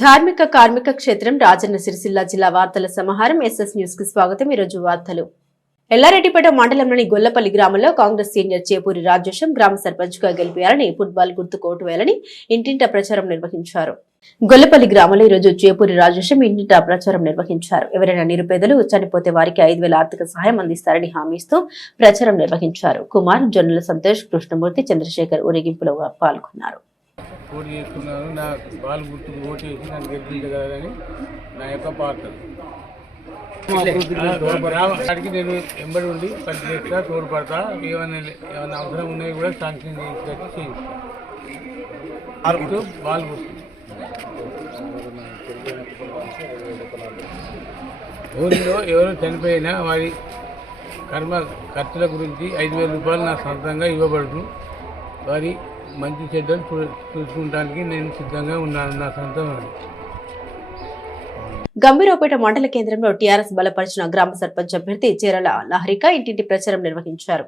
ధార్మిక కార్మిక క్షేత్రం రాజన్న సిరిసిల్ల జిల్లా వార్తల సమాహారం ఎస్ఎస్ న్యూస్కి స్వాగతం ఈరోజు వార్తలు. ఎల్లారెడ్డిపేట మండలంలోని గొల్లపల్లి గ్రామంలో కాంగ్రెస్ సీనియర్ చేపూరి రాజేశం గ్రామ సర్పంచ్గా గెలిపారని ఫుట్బాల్ గుర్తు కోటు వేయాలని ఇంటింటా ప్రచారం నిర్వహించారు. గొల్లపల్లి గ్రామంలో ఈరోజు చేపూరి రాజేశం ఇంటింటా ప్రచారం నిర్వహించారు. ఎవరైనా నిరుపేదలు చనిపోతే వారికి ఐదు వేల ఆర్థిక సహాయం అందిస్తారని హామీ ఇస్తూ ప్రచారం నిర్వహించారు. కుమార్ జొన్నల సంతోష్ కృష్ణమూర్తి చంద్రశేఖర్ ఊరేగింపులో పాల్గొన్నారు. పోటీ చేస్తున్నాను నా బాల్ గుర్తుకు ఓటు వేసి నన్ను గెలిపించగలరని నా యొక్క పాత్ర వాటికి నేను ఎంబడి ఉండి పని చేస్తా తోడ్పడతా ఏమైనా ఏమైనా అవసరం ఉన్నాయి కూడా శాంక్షన్ చేసి చేయిస్తా. గుర్తు బాల్ గుర్తు. ఊరిలో ఎవరు చనిపోయినా వారి కర్మ ఖర్చుల గురించి ఐదు వేల రూపాయలు నా సొంతంగా ఇవ్వబడును. వారి మంచి చెడ్డలు చూసుకుంటానికి నేను సిద్ధంగా ఉన్నాను నా సొంతం గంభీరావుపేట మండల కేంద్రంలో టీఆర్ఎస్ బలపరిచిన గ్రామ సర్పంచ్ అభ్యర్థి చీరల లహరిక ఇంటింటి ప్రచారం నిర్వహించారు.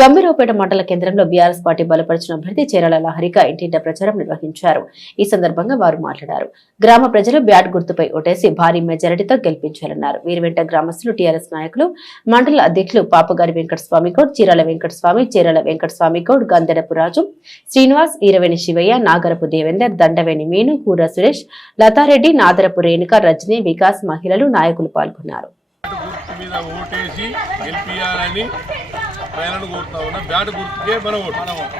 గంభీరావుపేట మండల కేంద్రంలో బీఆర్ఎస్ పార్టీ బలపరిచిన అభ్యర్థి చీరల లహరిక ఇంటింట ప్రచారం నిర్వహించారు. ఈ సందర్భంగా వారు మాట్లాడారు. గ్రామ ప్రజలు బ్యాట్ గుర్తుపై ఓటేసి భారీ మెజారిటీతో గెలిపించాలన్నారు. వీరి వెంట గ్రామస్తులు టీఆర్ఎస్ నాయకులు మండల అధ్యక్షులు పాపగారి వెంకటస్వామి గౌడ్ చీరాల వెంకటస్వామి చీరాల వెంకటస్వామి గౌడ్ గంధడపు రాజు శ్రీనివాస్ ఈరవేణి శివయ్య నాగరపు దేవేందర్ దండవేణి మీను కూర సురేష్ లతారెడ్డి నాదరపు రేణుక రజని వికాస్ మహిళలు నాయకులు పాల్గొన్నారు. ప్రజలను కోరుతా ఉన్నా బ్యాట్ గుర్తుకే. మన ఓటు. మన ఓటు.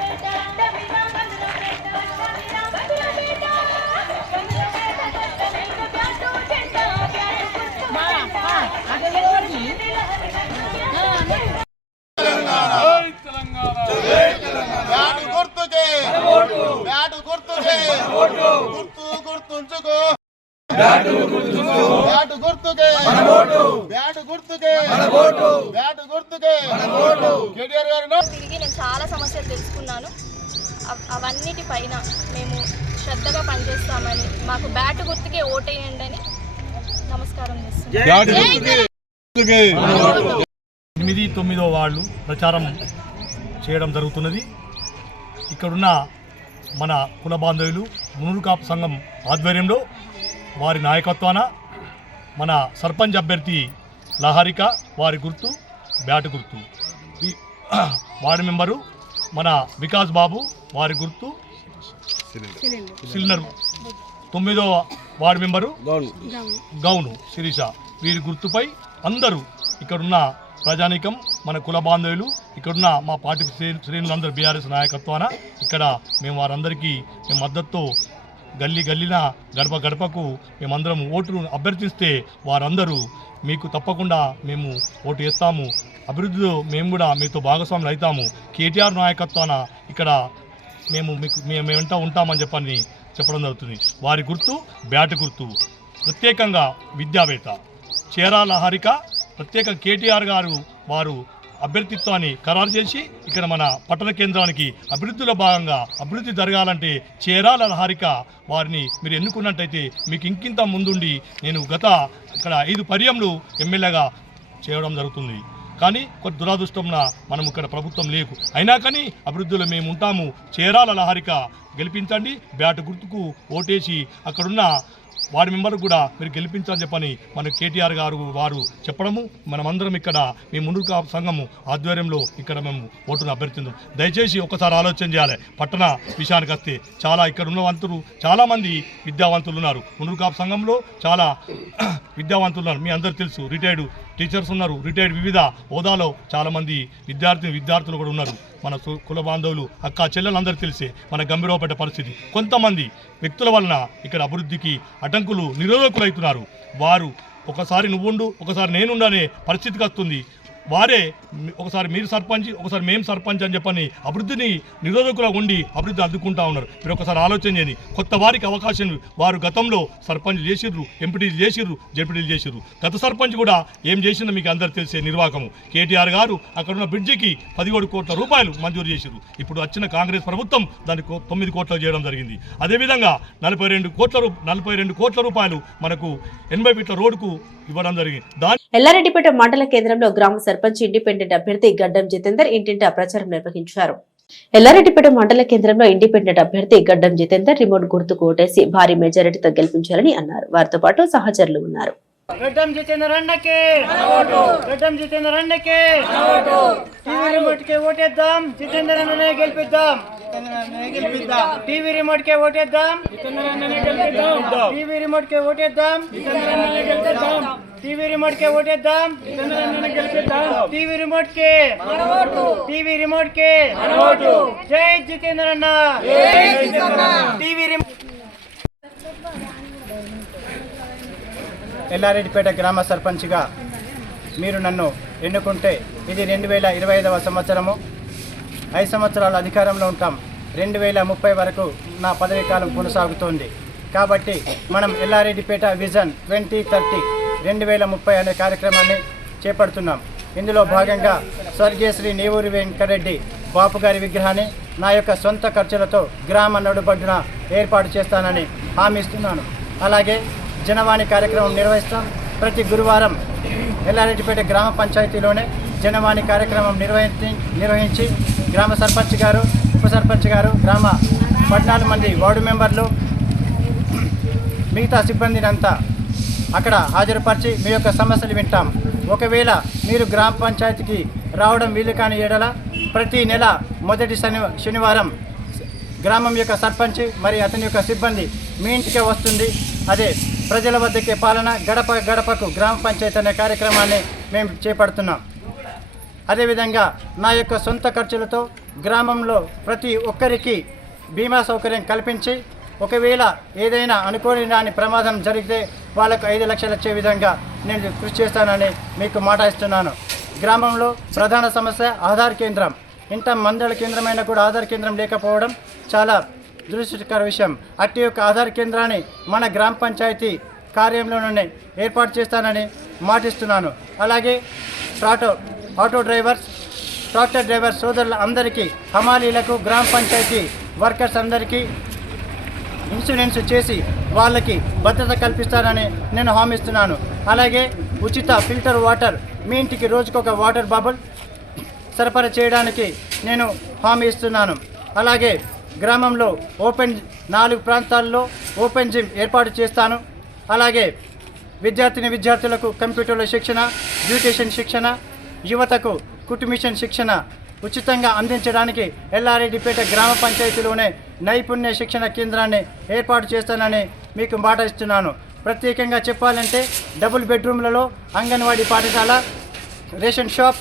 గుర్తుంచుకో. బ్యాటు గుర్తుకే. బ్యాటు గుర్తుకే. బ్యాటు గుర్తుకే. తిరిగి నేను చాలా సమస్యలు తెలుసుకున్నాను. అవ్- అవన్నిటిపైన మేము శ్రద్ధగా పనిచేస్తామని మాకు బ్యాట్ గుర్తుకే ఓటేయండి అని నమస్కారం ఎనిమిది తొమ్మిదో వాళ్ళు ప్రచారం చేయడం జరుగుతున్నది. ఇక్కడున్న మన కుల బాంధవులు మునురు కాపు సంఘం ఆధ్వర్యంలో వారి నాయకత్వాన మన సర్పంచ్ అభ్యర్థి లహారిక వారి గుర్తు బ్యాట్ గుర్తు. వార్డు మెంబరు మన వికాస్ బాబు వారి గుర్తు సిలిండర్. తొమ్మిదో వార్డు మెంబరు గౌను. శిరీష. వీరి గుర్తుపై అందరూ ఇక్కడున్న ప్రజానీకం మన కుల బాంధవులు ఇక్కడున్న మా పార్టీ శ్రే- శ్రేణులందరూ బీఆర్ఎస్ నాయకత్వాన ఇక్కడ మేము వారందరికీ మేము మద్దతుతో గల్లీ గల్లీన గడప గడపకు మేమందరం ఓటును అభ్యర్థిస్తే వారందరూ మీకు తప్పకుండా మేము ఓటు వేస్తాము. అభివృద్ధిలో మేము కూడా మీతో భాగస్వాములు అవుతాము. కేటీఆర్ నాయకత్వాన ఇక్కడ మేము మీకు మేము వెంట ఉంటామని చెప్పని చెప్పడం జరుగుతుంది. వారి గుర్తు బ్యాట్ గుర్తు. ప్రత్యేకంగా విద్యావేత్త. చేరాల హరిక ప్రత్యేక కేటీఆర్ గారు వారు అభ్యర్థిత్వాన్ని ఖరారు చేసి ఇక్కడ మన పట్టణ కేంద్రానికి అభివృద్ధిలో భాగంగా అభివృద్ధి జరగాలంటే చేరాల హారిక వారిని మీరు ఎన్నుకున్నట్టయితే మీకు ఇంకింత ముందుండి నేను గత ఇక్కడ ఐదు పర్యంలు ఎమ్మెల్యేగా చేయడం జరుగుతుంది. కానీ కొద్ది దురాదృష్టంన మనం ఇక్కడ ప్రభుత్వం లేకు. అయినా కానీ అభివృద్ధిలో మేము ఉంటాము. చేరాల లహరిక గెలిపించండి. బ్యాట్ గుర్తుకు ఓటేసి అక్కడున్న వారి మెంబర్ కూడా మీరు గెలిపించాలని చెప్పని మన కేటీఆర్ గారు వారు చెప్పడము మనమందరం ఇక్కడ మీ ముందు సంఘము ఆధ్వర్యంలో ఇక్కడ మేము ఓటును అభ్యర్థించాం. దయచేసి ఒకసారి ఆలోచన చేయాలి. పట్టణ విషయానికి వస్తే చాలా ఇక్కడ ఉన్న వంతులు చాలామంది విద్యావంతులు ఉన్నారు. ముందు కాపు సంఘంలో చాలా విద్యావంతులు ఉన్నారు. మీ అందరు తెలుసు రిటైర్డ్ టీచర్స్ ఉన్నారు. రిటైర్డ్ వివిధ హోదాలో చాలామంది విద్యార్థి విద్యార్థులు కూడా ఉన్నారు. మన సు- కుల బాంధవులు అక్క చెల్లెలందరూ తెలిసే మన గంభీరపడ్డ పరిస్థితి. కొంతమంది వ్యక్తుల వలన ఇక్కడ అభివృద్ధికి అటంకులు నిరోధకులు అవుతున్నారు వారు ఒకసారి నువ్వుండు ఒకసారి నేనుండనే పరిస్థితికి వస్తుంది. వారే ఒకసారి మీరు సర్పంచ్ ఒకసారి మేము సర్పంచ్ అని చెప్పని అభివృద్ధిని నిరోధకులా ఉండి అభివృద్ధి అద్దుకుంటా ఉన్నారు. మీరు ఒకసారి ఆలోచన చేయండి. కొత్త వారికి అవకాశం వారు గతంలో సర్పంచ్ చేసిర్రు ఎంపీటీలు చేసిర్రు జడ్పీటీలు చేసిర్రు. గత సర్పంచ్ కూడా ఏం చేసిందో మీకు అందరు తెలిసే నిర్వాహకము. కేటీఆర్ గారు అక్కడ ఉన్న బ్రిడ్జికి పదిహేడు కోట్ల రూపాయలు మంజూరు చేసిర్రు. ఇప్పుడు వచ్చిన కాంగ్రెస్ ప్రభుత్వం దానికి తొమ్మిది కోట్లు చేయడం జరిగింది. అదేవిధంగా నలభై రెండు కోట్ల రూ- నలభై రెండు కోట్ల రూపాయలు మనకు ఎనభై ఫీట్ల రోడ్డుకు ఇవ్వడం జరిగింది. దాని ఎల్లారెడ్డిపేట మండల కేంద్రంలో గ్రామ సర్పంచ్ ఇండిపెండెంట్ అభ్యర్థి గడ్డం జితేందర్ ఇంటింటా ప్రచారం నిర్వహించారు. ఎల్లారెడ్డిపేట మండల కేంద్రంలో ఇండిపెండెంట్ అభ్యర్థి గడ్డం జితేందర్ రిమోట్ గుర్తుకు ఓటేసి భారీ మెజారిటీతో గెలిపించాలని అన్నారు. వారితో పాటు సహచరులు ఉన్నారు. గడ్డం జితేందర్ అన్నకి గడ్డం జితేందర్ అన్నకి ఓటేద్దాం. అన్ననే గెలిపిద్దాం. టీవీ రిమోట్ కే ఓటేద్దాం. టీవీ రిమోట్ కే ఓటేద్దాం. టీవీ రిమోట్ కే ఓటేద్దాం. టీవీ రిమోట్ కే టీవీ రిమోట్ కే జై జితేంద్ర అన్న. టీవీ రిమోట్ ఎల్లారెడ్డిపేట గ్రామ సర్పంచ్గా మీరు నన్ను ఎన్నుకుంటే ఇది రెండు వేల ఇరవై ఐదవ సంవత్సరము. ఐదు సంవత్సరాలు అధికారంలో ఉంటాం. రెండు వేల ముప్పై వరకు నా పదవీ కాలం కొనసాగుతోంది. కాబట్టి మనం ఎల్లారెడ్డిపేట విజన్ ట్వంటీ థర్టీ రెండు వేల ముప్పై అనే కార్యక్రమాన్ని చేపడుతున్నాం. ఇందులో భాగంగా స్వర్గీయ శ్రీ నేవూరి వెంకరెడ్డి బాపు గారి విగ్రహాన్ని నా యొక్క సొంత ఖర్చులతో గ్రామ నడుబడ్డున ఏర్పాటు చేస్తానని హామీ ఇస్తున్నాను. అలాగే జనవాణి కార్యక్రమం నిర్వహిస్తాం. ప్రతి గురువారం ఎల్లారెడ్డిపేట గ్రామ పంచాయతీలోనే జనవాణి కార్యక్రమం నిర్వహించి నిర్వహించి గ్రామ సర్పంచ్ గారు ఉప సర్పంచ్ గారు గ్రామ పద్నాలుగు మంది వార్డు మెంబర్లు మిగతా సిబ్బందిని అంతా అక్కడ హాజరుపరిచి మీ యొక్క సమస్యలు వింటాం. ఒకవేళ మీరు గ్రామ పంచాయతీకి రావడం వీలు కాని ఎడల ప్రతి నెల మొదటి శని శనివారం గ్రామం యొక్క సర్పంచ్ మరి అతని యొక్క సిబ్బంది మీ ఇంటికే వస్తుంది. అదే ప్రజల వద్దకే పాలన గడప గడపకు గ్రామ పంచాయతీ అనే కార్యక్రమాన్ని మేము చేపడుతున్నాం. అదేవిధంగా నా యొక్క సొంత ఖర్చులతో గ్రామంలో ప్రతి ఒక్కరికి బీమా సౌకర్యం కల్పించి ఒకవేళ ఏదైనా అనుకోని రాని ప్రమాదం జరిగితే వాళ్ళకు ఐదు లక్షలు వచ్చే విధంగా నేను కృషి చేస్తానని మీకు మాట ఇస్తున్నాను గ్రామంలో ప్రధాన సమస్య ఆధార్ కేంద్రం. ఇంత మందల కేంద్రమైన కూడా ఆధార్ కేంద్రం లేకపోవడం చాలా దురదృష్టకర విషయం. అట్టి యొక్క ఆధార్ కేంద్రాన్ని మన గ్రామ పంచాయతీ కార్యంలోనే ఏర్పాటు చేస్తానని మాటిస్తున్నాను. అలాగే ట్రాటో ఆటో డ్రైవర్స్ ట్రాక్టర్ డ్రైవర్ సోదరుల అందరికీ హమాలీలకు గ్రామ పంచాయతీ వర్కర్స్ అందరికీ ఇన్సూరెన్స్ చేసి వాళ్ళకి భద్రత కల్పిస్తానని నేను హామీ ఇస్తున్నాను. అలాగే ఉచిత ఫిల్టర్ వాటర్ మీ ఇంటికి రోజుకొక వాటర్ బాబుల్ సరఫరా చేయడానికి నేను హామీ ఇస్తున్నాను. అలాగే గ్రామంలో ఓపెన్ నాలుగు ప్రాంతాల్లో ఓపెన్ జిమ్ ఏర్పాటు చేస్తాను. అలాగే విద్యార్థిని విద్యార్థులకు కంప్యూటర్ల శిక్షణ బ్యూటీషియన్ శిక్షణ యువతకు కుటుంబిషన్ శిక్షణ ఉచితంగా అందించడానికి ఎల్లారెడ్డిపేట గ్రామ పంచాయతీలోనే నైపుణ్య శిక్షణ కేంద్రాన్ని ఏర్పాటు చేస్తానని మీకు మాట ఇస్తున్నాను. ప్రత్యేకంగా చెప్పాలంటే డబుల్ బెడ్రూమ్లలో అంగన్వాడీ పాఠశాల రేషన్ షాప్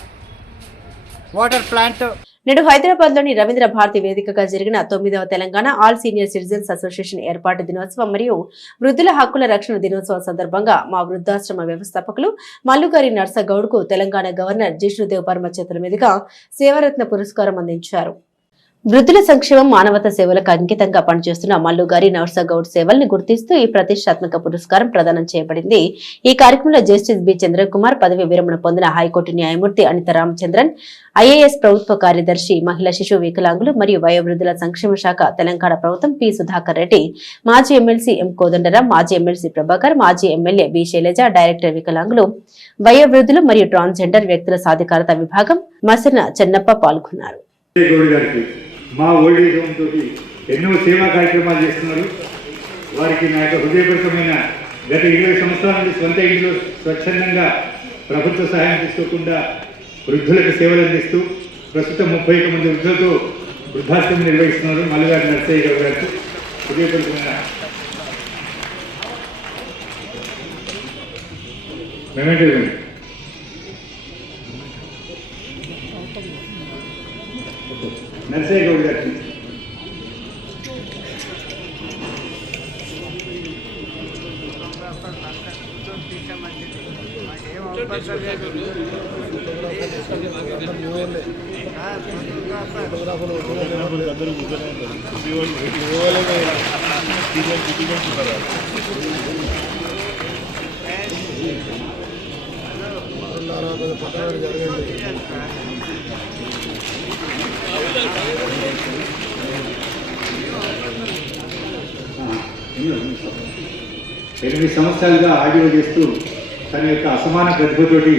వాటర్ ప్లాంట్ నేడు హైదరాబాద్లోని రవీంద్ర భారతి వేదికగా జరిగిన తొమ్మిదవ Telangana all senior citizens association ఏర్పాటు దినోత్సవం మరియు వృద్ధుల హక్కుల రక్షణ దినోత్సవం సందర్భంగా మా వృద్ధాశ్రమ వ్యవస్థాపకులు మల్లుగారి నర్సగౌడ్కు తెలంగాణ గవర్నర్ జిష్ణుదేవ్ పర్మ చేతుల మీదుగా సేవరత్న పురస్కారం అందించారు. వృద్ధుల సంక్షేమం మానవత సేవలకు అంకితంగా పనిచేస్తున్న మల్లుగారి నర్సగౌడ్ సేవల్ని గుర్తిస్తూ ఈ ప్రతిష్టాత్మక పురస్కారం ప్రదానం చేయబడింది. ఈ కార్యక్రమంలో జస్టిస్ బి చంద్రకుమార్ పదవి విరమణ పొందిన హైకోర్టు న్యాయమూర్తి అనిత రామచంద్రన్ ఐఏఎస్ ప్రభుత్వ కార్యదర్శి మహిళా శిశు వికలాంగులు మరియు వయోవృద్ధుల సంక్షేమ శాఖ తెలంగాణ ప్రభుత్వం పి సుధాకర్ రెడ్డి మాజీ ఎమ్మెల్సీ ఎం కోదండరాం మాజీ ఎమ్మెల్సీ ప్రభాకర్ మాజీ ఎమ్మెల్యే బి శైలజ డైరెక్టర్ వికలాంగులు వయోవృద్ధులు మరియు ట్రాన్స్జెండర్ వ్యక్తుల సాధికారత విభాగం మసన చెన్నప్ప పాల్గొన్నారు. గారికి మా ఓల్డ్ ఏజ్ హోమ్ తోటి ఎన్నో సేవా కార్యక్రమాలు చేస్తున్నారు. వారికి నా యొక్క హృదయపూర్వకమైన గత ఇరవై సంవత్సరాల నుండి సొంత ఇంట్లో స్వచ్ఛందంగా ప్రభుత్వ సహాయం తీసుకోకుండా వృద్ధులకు సేవలు అందిస్తూ ప్రస్తుతం ముప్పై ఒక్క మంది వృద్ధులతో వృద్ధాశ్రమం నిర్వహిస్తున్నారు. మల్లిగారి నర్సయ్య గారు గారికి హృదయపూర్వకమైన మేమేంటి నర్సయ్య గౌడ్ గారికి ఎనిమిది సంవత్సరాలుగా ఆడియో చేస్తూ తన యొక్క అసమాన ప్రతిభతోటి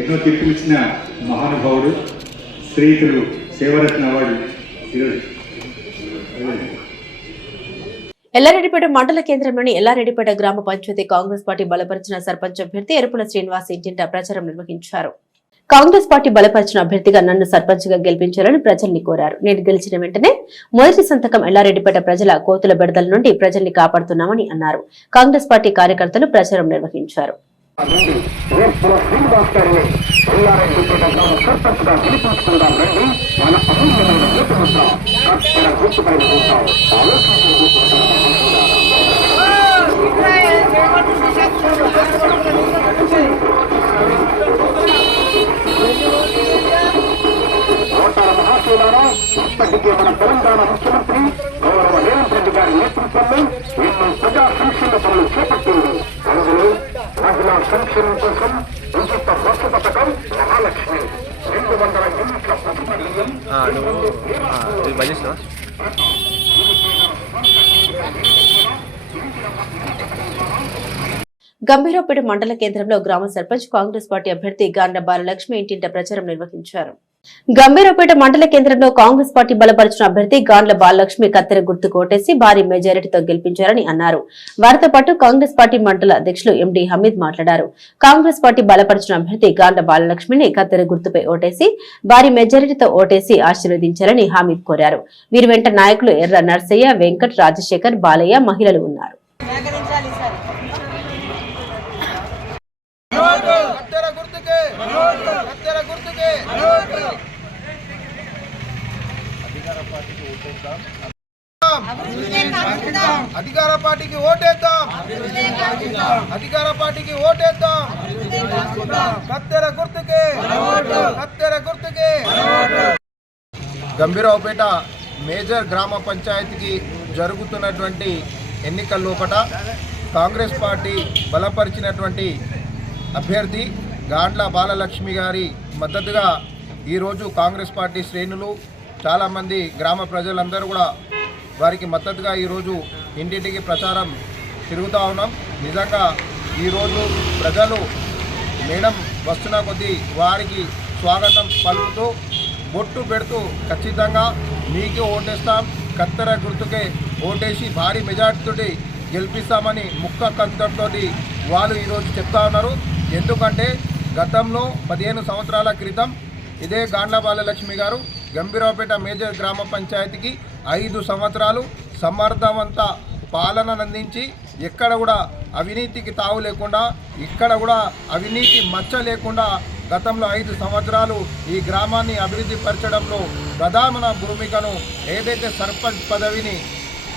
ఎన్నో తీర్పులిచ్చిన మహానుభావుడు స్త్రీతులు సేవరత్న అవార్డు ఈరోజు. ఎల్లారెడ్డిపేట మండల కేంద్రంలోని ఎల్లారెడ్డిపేట గ్రామ పంచాయతీ కాంగ్రెస్ పార్టీ బలపరిచిన సర్పంచ్ అభ్యర్థి ఎరుపుల శ్రీనివాస్ ఇంటింట ప్రచారం నిర్వహించారు. కాంగ్రెస్ పార్టీ బలపరిచిన అభ్యర్థిగా నన్ను సర్పంచ్గా గెలిపించాలని ప్రజల్ని కోరారు. నేను గెలిచిన వెంటనే మొదటి సంతకం ఎల్లారెడ్డిపేట ప్రజల కోతుల బెడదల నుండి ప్రజల్ని కాపాడుతున్నామని అన్నారు. కాంగ్రెస్ పార్టీ కార్యకర్తలు ప్రచారం నిర్వహించారు. గంభీరావుపేట మండల కేంద్రంలో గ్రామ సర్పంచ్ కాంగ్రెస్ పార్టీ అభ్యర్థి గాండ బాలలక్ష్మి ఇంటింట ప్రచారం నిర్వహించారు. గంభీరపేట మండల కేంద్రంలో కాంగ్రెస్ పార్టీ బలపరిచిన అభ్యర్థి గాండ్ల బాలలక్ష్మి కత్తెర గుర్తు కోటేసి భారీ మెజారిటీతో గెలిపించారని అన్నారు. వారితో పాటు కాంగ్రెస్ పార్టీ మండల అధ్యక్షులు ఎండి హమీద్ మాట్లాడారు. కాంగ్రెస్ పార్టీ బలపరిచిన అభ్యర్థి గాండ్ల బాలలక్ష్మిని కత్తెర గుర్తుపై ఓటేసి భారీ మెజారిటీతో ఓటేసి ఆశీర్వదించాలని హమీద్ కోరారు. వీరి వెంట నాయకులు ఎర్ర నర్సయ్య వెంకట్ రాజశేఖర్ బాలయ్య మహిళలు ఉన్నారు కత్తెర గుర్తుకే కత్తెర గుర్తుకే అధికార పార్టీకి ఓటేద్దాం. అధికార పార్టీకి ఓటేద్దాం. కత్తెర గుర్తుకే. కత్తెర గుర్తుకే. గంభీరావుపేట మేజర్ గ్రామ పంచాయతీకి జరుగుతున్నటువంటి ఎన్నికల లోపల కాంగ్రెస్ పార్టీ బలపరిచినటువంటి అభ్యర్థి గాండ్ల బాలలక్ష్మి గారి మద్దతుగా ఈరోజు కాంగ్రెస్ పార్టీ శ్రేణులు చాలామంది గ్రామ ప్రజలందరూ కూడా వారికి మద్దతుగా ఈరోజు ఇంటింటికి ప్రచారం తిరుగుతూ ఉన్నాం. నిజంగా ఈరోజు ప్రజలు మేడం వస్తున్న కొద్దీ వారికి స్వాగతం పలుకుతూ బొట్టు పెడుతూ ఖచ్చితంగా మీకే ఓటేస్తాం. కత్తెర గుర్తుకే ఓటేసి భారీ మెజార్టీతోటి గెలిపిస్తామని ముక్క కంతటితో వాళ్ళు ఈరోజు చెప్తా ఉన్నారు. ఎందుకంటే గతంలో పదిహేను సంవత్సరాల క్రితం ఇదే గాండ్ల బాలలక్ష్మి గారు గంభీరావుపేట మేజర్ గ్రామ పంచాయతీకి ఐదు సంవత్సరాలు సమర్థవంత పాలనను అందించి ఎక్కడ కూడా అవినీతికి తావు లేకుండా ఇక్కడ కూడా అవినీతి మచ్చ లేకుండా గతంలో ఐదు సంవత్సరాలు ఈ గ్రామాన్ని అభివృద్ధి పరచడంలో ప్రధాన భూమికను ఏదైతే సర్పంచ్ పదవిని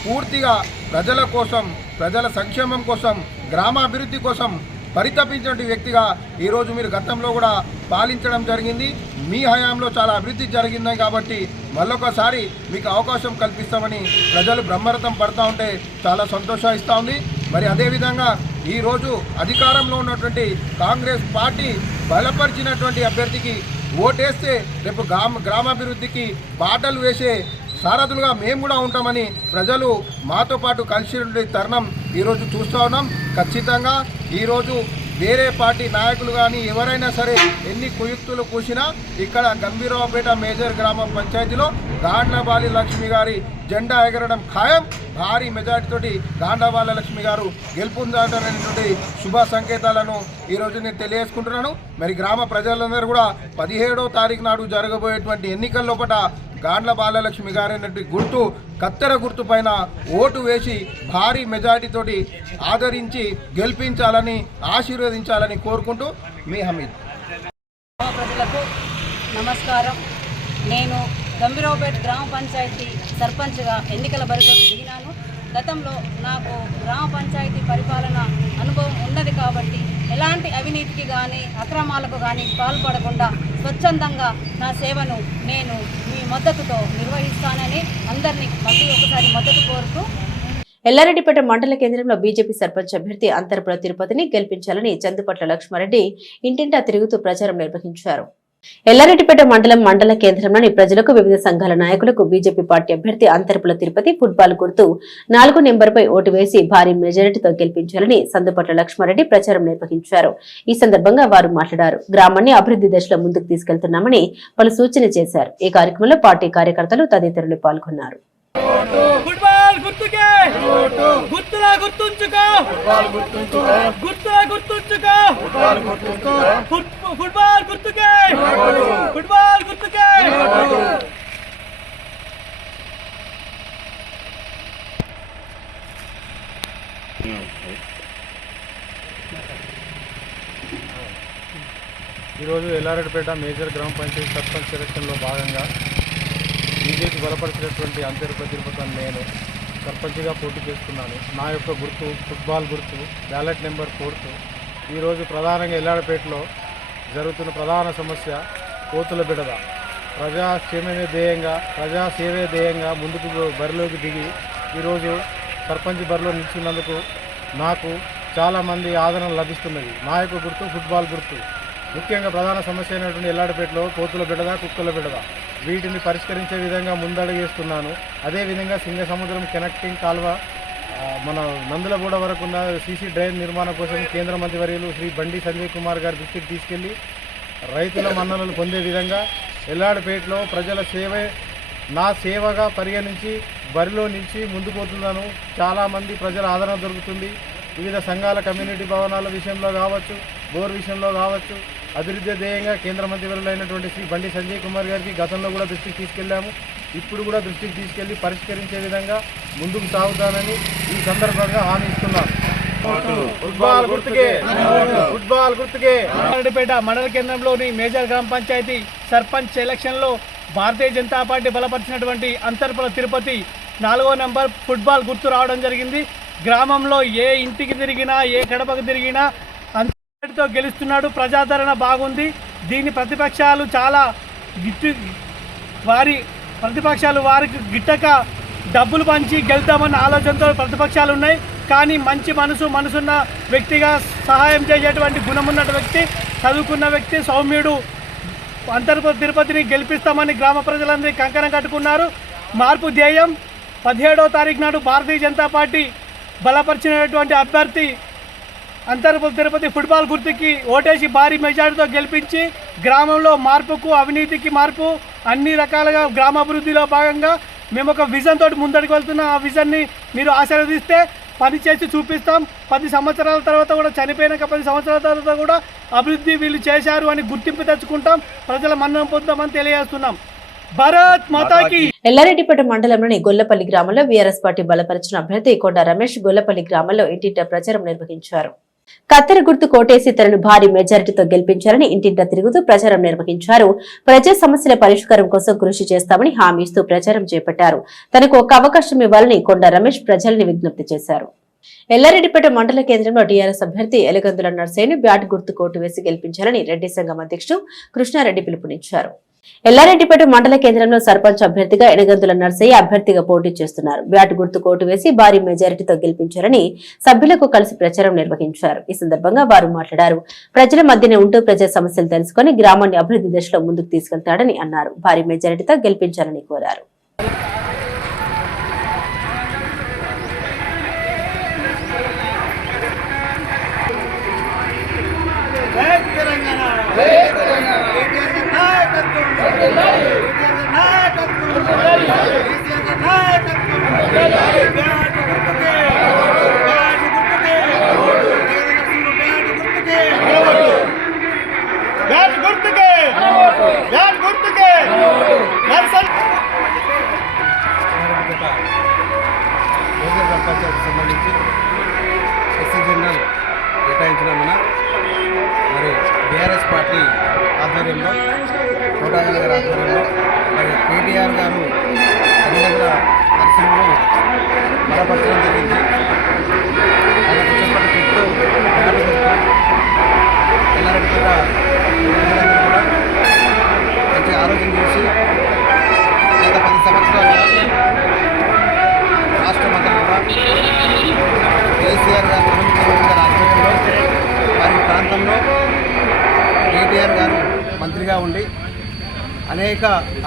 పూర్తిగా ప్రజల కోసం ప్రజల సంక్షేమం కోసం గ్రామాభివృద్ధి కోసం పరితపించిన వ్యక్తిగా ఈరోజు మీరు గతంలో కూడా పాలించడం జరిగింది. మీ హయాంలో చాలా అభివృద్ధి జరిగింది కాబట్టి మళ్ళొకసారి మీకు అవకాశం కల్పిస్తామని ప్రజలు బ్రహ్మరథం పడతా ఉంటే చాలా సంతోషిస్తూ ఉంది మరి అదేవిధంగా ఈరోజు అధికారంలో ఉన్నటువంటి కాంగ్రెస్ పార్టీ బలపరిచినటువంటి అభ్యర్థికి ఓటేస్తే రేపు గ్రామ గ్రామాభివృద్ధికి బాటలు వేసే సారథులుగా మేము కూడా ఉంటామని ప్రజలు మాతో పాటు కలిసి తరుణం ఈరోజు చూస్తూ ఉన్నాం. ఖచ్చితంగా ఈరోజు వేరే పార్టీ నాయకులు కానీ ఎవరైనా సరే ఎన్ని కుయుక్తులు కూసినా ఇక్కడ గంభీరావుపేట మేజర్ గ్రామ పంచాయతీలో గాండ్లబాలి లక్ష్మి గారి జెండా ఎగరడం ఖాయం. భారీ మెజార్టీతోటి గాండ్లబాల లక్ష్మి గారు గెలుపొందాటనేటువంటి శుభ సంకేతాలను ఈరోజు నేను తెలియజేసుకుంటున్నాను. మరి గ్రామ ప్రజలందరూ కూడా పదిహేడో తారీఖు నాడు జరగబోయేటువంటి ఎన్నికల లోపల గాండ్ల బాలలక్ష్మి గారైనటువంటి గుర్తు కత్తెర గుర్తు పైన ఓటు వేసి భారీ మెజార్టీతోటి ఆదరించి గెలిపించాలని ఆశీర్వదించాలని కోరుకుంటూ మీ హమీద్. ప్రజలకు నమస్కారం. నేను గంభీరావుపేట గ్రామ పంచాయతీ సర్పంచ్గా ఎన్నికల బరిలోకి దిగినాను. గతంలో నాకు గ్రామ పంచాయతీ పరిపాలన అనుభవం ఉన్నది కాబట్టి ఎలాంటి అవినీతికి కానీ అక్రమాలకు కానీ పాల్పడకుండా స్వచ్ఛందంగా నా సేవను నేను మీ మద్దతుతో నిర్వహిస్తానని అందరినీ మళ్ళీ ఒకసారి మద్దతు కోరుతూ ఎల్లారెడ్డిపేట మండల కేంద్రంలో బీజేపీ సర్పంచ్ అభ్యర్థి అంతర్పుర తిరుపతిని గెలిపించాలని చందుపట్ల లక్ష్మారెడ్డి ఇంటింటా తిరుగుతూ ప్రచారం నిర్వహించారు. ఎల్లారెడ్డిపేట మండలం మండల కేంద్రంలోని ప్రజలకు వివిధ సంఘాల నాయకులకు బీజేపీ పార్టీ అభ్యర్థి అంతర్పుల తిరుపతి ఫుట్బాల్ గుర్తు నాలుగు నెంబర్పై ఓటు వేసి భారీ మెజారిటీతో గెలిపించాలని సందుపట్ల లక్ష్మారెడ్డి ప్రచారం నిర్వహించారు. ఈ సందర్భంగా వారు మాట్లాడారు. గ్రామాన్ని అభివృద్ధి దశలో ముందుకు తీసుకెళ్తున్నామని పలు సూచన చేశారు. ఈ కార్యక్రమంలో పార్టీ కార్యకర్తలు తదితరులు పాల్గొన్నారు. ఫుట్బాల్ గుర్తులా గుర్తుంచుకో! గుర్తులా గుర్తుంచుకో! ఫుట్- ఫుట్బాల్ గుర్తుకే. ఫుట్బాల్ గుర్తుకే. ఈరోజు ఎల్లారెడ్డిపేట మేజర్ గ్రామ పంచాయతీ సర్పంచ్ సెలక్షన్లో భాగంగా బీజేపీ బలపరిచినటువంటి అంతేరు తిరుపతి నేను సర్పంచ్గా పోటీ చేస్తున్నాను. నా యొక్క గుర్తు ఫుట్బాల్ గుర్తు బ్యాలెట్ నెంబర్ ఫోర్త్. ఈరోజు ప్రధానంగా ఎల్లారెడ్డిపేటలో జరుగుతున్న ప్రధాన సమస్య కోతుల బిడద. ప్రజాక్షేమమే ధ్యేయంగా ప్రజాసేవే ధ్యేయంగా ముందుకు బరిలోకి దిగి ఈరోజు సర్పంచ్ బరిలో నిలిచినందుకు నాకు చాలామంది ఆదరణ లభిస్తున్నది. మా యొక్క గుర్తు ఫుట్బాల్ గుర్తు. ముఖ్యంగా ప్రధాన సమస్య అయినటువంటి ఎల్లాడిపేటలో కోతుల బిడద కుక్కల బిడద. వీటిని పరిష్కరించే విధంగా ముందడుగేస్తున్నాను. అదేవిధంగా సింగ సముద్రం కనెక్టింగ్ కాల్వ మన నందులగూడ వరకు ఉన్న సీసీ డ్రైన్ నిర్మాణం కోసం కేంద్ర మంత్రివర్యులు శ్రీ బండి సంజయ్ కుమార్ గారి దృష్టికి తీసుకెళ్ళి రైతుల మన్ననలు పొందే విధంగా ఎల్లాడిపేటలో ప్రజల సేవే నా సేవగా పరిగణించి బరిలో నిలిచి ముందుకుపోతున్నాను చాలామంది ప్రజల ఆదరణ దొరుకుతుంది. వివిధ సంఘాల కమ్యూనిటీ భవనాల విషయంలో కావచ్చు బోర్ విషయంలో కావచ్చు అభివృద్ధి ధ్యేయంగా కేంద్ర మంత్రి అయినటువంటి శ్రీ బండి సంజయ్ కుమార్ గారికి గతంలో కూడా దృష్టికి తీసుకెళ్ళాము ఇప్పుడు కూడా దృష్టికి తీసుకెళ్ళి పరిష్కరించే విధంగా ముందుకు సాగుతానని ఈ సందర్భంగా హామీ ఫుట్బాల్ గుర్తుకే. ఫుట్బాల్ గుర్తుకే. ఎల్లారెడ్డిపేట మండల కేంద్రంలోని మేజర్ గ్రామ పంచాయతీ సర్పంచ్ ఎలక్షన్లో భారతీయ జనతా పార్టీ బలపరిచినటువంటి అంతర్పుల తిరుపతి నాలుగో నెంబర్ ఫుట్బాల్ గుర్తు రావడం జరిగింది. గ్రామంలో ఏ ఇంటికి తిరిగినా ఏ గడపకు తిరిగినా అంతటితో గెలుస్తున్నాడు. ప్రజాదరణ బాగుంది. దీని ప్రతిపక్షాలు చాలా గిట్టు వారి ప్రతిపక్షాలు వారికి గిట్టక డబ్బులు పంచి గెలుతామన్న ఆలోచనతో ప్రతిపక్షాలు ఉన్నాయి. కానీ మంచి మనసు మనసున్న వ్యక్తిగా సహాయం చేసేటువంటి గుణమున్న వ్యక్తి చదువుకున్న వ్యక్తి సౌమ్యుడు అంతర్పు తిరుపతిని గెలిపిస్తామని గ్రామ ప్రజలందరి కంకణం కట్టుకున్నారు. మార్పు ధ్యేయం పదిహేడవ తారీఖు నాడు భారతీయ జనతా పార్టీ బలపరిచినటువంటి అభ్యర్థి అంతర్పు తిరుపతి ఫుట్బాల్ గుర్తుకి ఓటేసి భారీ మెజార్టీతో గెలిపించి గ్రామంలో మార్పుకు అవినీతికి మార్పు అన్ని రకాలుగా గ్రామాభివృద్ధిలో భాగంగా మేము ఒక విజన్ తోటి ముందడికి వెళ్తున్నాం ఆ విజన్ని మీరు ఆశీర్వదిస్తే పని చేసి చూపిస్తాం. పది సంవత్సరాల తర్వాత కూడా చనిపోయినాక పది సంవత్సరాల తర్వాత కూడా అభివృద్ధి వీళ్ళు చేశారు అని గుర్తింపు తెచ్చుకుంటాం. ప్రజల మన్నం పొందామని తెలియజేస్తున్నాం. భారత్ మాతాకి! ఎల్లారెడ్డిపేట మండలంలోని గొల్లపల్లి గ్రామంలో వీఆర్ఎస్ పార్టీ బలపరిచిన అభ్యర్థి కొండ రమేష్ గొల్లపల్లి గ్రామంలో ఇంటింటా ప్రచారం నిర్వహించారు. కత్తెర గుర్తు కోటేసి తనను భారీ మెజారిటీతో గెలిపించారని ఇంటింటా తిరుగుతూ ప్రచారం నిర్వహించారు. ప్రజా సమస్యల పరిష్కారం కోసం కృషి చేస్తామని హామీ ఇస్తూ ప్రచారం చేపట్టారు. తనకు ఒక అవకాశం ఇవ్వాలని కొండ రమేష్ ప్రజల్ని విజ్ఞప్తి చేశారు. ఎల్లారెడ్డిపేట మండల కేంద్రంలో టీఆర్ఎస్ అభ్యర్థి ఎలగందుల నర్సయ్యను బ్యాట్ గుర్తు కోటు వేసి గెలిపించాలని రెడ్డి సంఘం అధ్యక్షుడు కృష్ణారెడ్డి పిలుపునిచ్చారు. ఎల్లారెడ్డిపేట మండల కేంద్రంలో సర్పంచ్ అభ్యర్థిగా ఎనగంతుల నర్సయ్య అభ్యర్థిగా పోటీ చేస్తున్నారు. బ్యాట్ గుర్తు కోటు వేసి భారీ మెజారిటీతో గెలిపించారని సభ్యులకు కలిసి ప్రచారం నిర్వహించారు. ఈ సందర్భంగా వారు మాట్లాడారు. ప్రజల మధ్యనే ఉంటూ ప్రజా సమస్యలు తెలుసుకుని గ్రామాన్ని అభివృద్ధి దశలో ముందుకు తీసుకెళ్తాడని అన్నారు. భారీ మెజారిటీతో గెలిపించాలని కోరారు. బ్యాట్ ఆధ్వర్యంలో మరి కేటీఆర్ గారు తల్లిదండ్రుల నరసింహను బలపరచడం జరిగింది.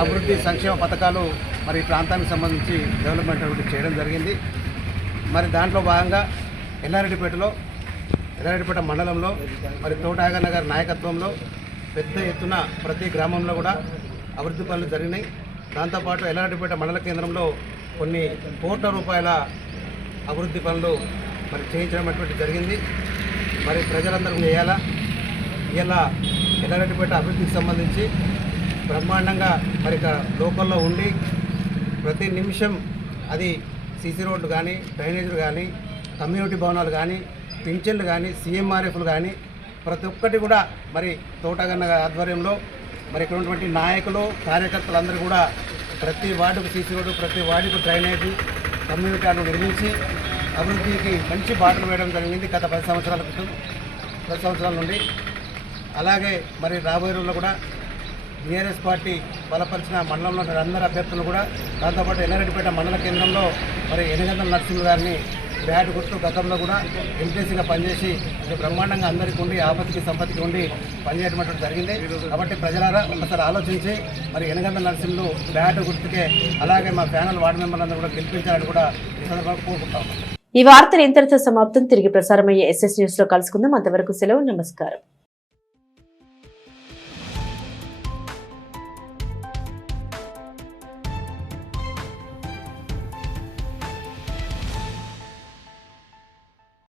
అభివృద్ధి సంక్షేమ పథకాలు మరి ప్రాంతానికి సంబంధించి డెవలప్మెంట్ అభివృద్ధి చేయడం జరిగింది. మరి దాంట్లో భాగంగా ఎల్లారెడ్డిపేటలో ఎల్లారెడ్డిపేట మండలంలో మరి తోటాగన్న గారి నాయకత్వంలో పెద్ద ఎత్తున ప్రతి గ్రామంలో కూడా అభివృద్ధి పనులు జరిగినాయి. దాంతోపాటు ఎల్లారెడ్డిపేట మండల కేంద్రంలో కొన్ని కోట్ల రూపాయల అభివృద్ధి పనులు మరి చేయించడం అటువంటి జరిగింది. మరి ప్రజలందరూ చేయాలా ఇలా ఎల్లారెడ్డిపేట అభివృద్ధికి సంబంధించి బ్రహ్మాండంగా మరి లోకల్లో ఉండి ప్రతి నిమిషం అది సీసీ రోడ్లు కానీ డ్రైనేజీలు కానీ కమ్యూనిటీ భవనాలు కానీ పింఛన్లు కానీ సీఎంఆర్ఎఫ్లు కానీ ప్రతి ఒక్కటి కూడా మరి తోటగన్న ఆధ్వర్యంలో మరి ఇక్కడ ఉన్నటువంటి నాయకులు కార్యకర్తలందరూ కూడా ప్రతి వార్డుకు సీసీ రోడ్డు ప్రతి వార్డుకు డ్రైనేజీ కమ్యూనిటీ నిర్మించి అభివృద్ధికి మంచి బాటలు వేయడం జరిగింది గత పది సంవత్సరాల క్రితం పది సంవత్సరాల నుండి. అలాగే మరి రాబోయే రోజుల్లో కూడా బీఆర్ఎస్ పార్టీ బలపరిచిన మండలంలో అందరి అభ్యర్థులు కూడా దాంతోపాటు ఎల్లారెడ్డిపేట మండల కేంద్రంలో మరి ఎనగందల నరసింహ గారిని బ్యాట్ గుర్తు గతంలో కూడా ఎంపీసీగా పనిచేసి బ్రహ్మాండంగా అందరికీ ఉండి ఆపత్తికి సంపత్తికి ఉండి పనిచేయడం జరిగింది. కాబట్టి ప్రజలారా ఒకసారి ఆలోచించి మరి ఎనగందల నరసింహులు బ్యాట్ గుర్తుకే అలాగే మా ప్యానల్ వార్డు మెంబర్లందరూ కూడా గెలిపించాలని కూడా ఈ సందర్భంగా కోరుకుంటాం ఈ వార్తలు ఇంతటితో సమాప్తం. తిరిగి ప్రసారమయ్యే ఎస్ఎస్ న్యూస్లో కలుసుకుందాం. అంతవరకు సెలవు. నమస్కారం.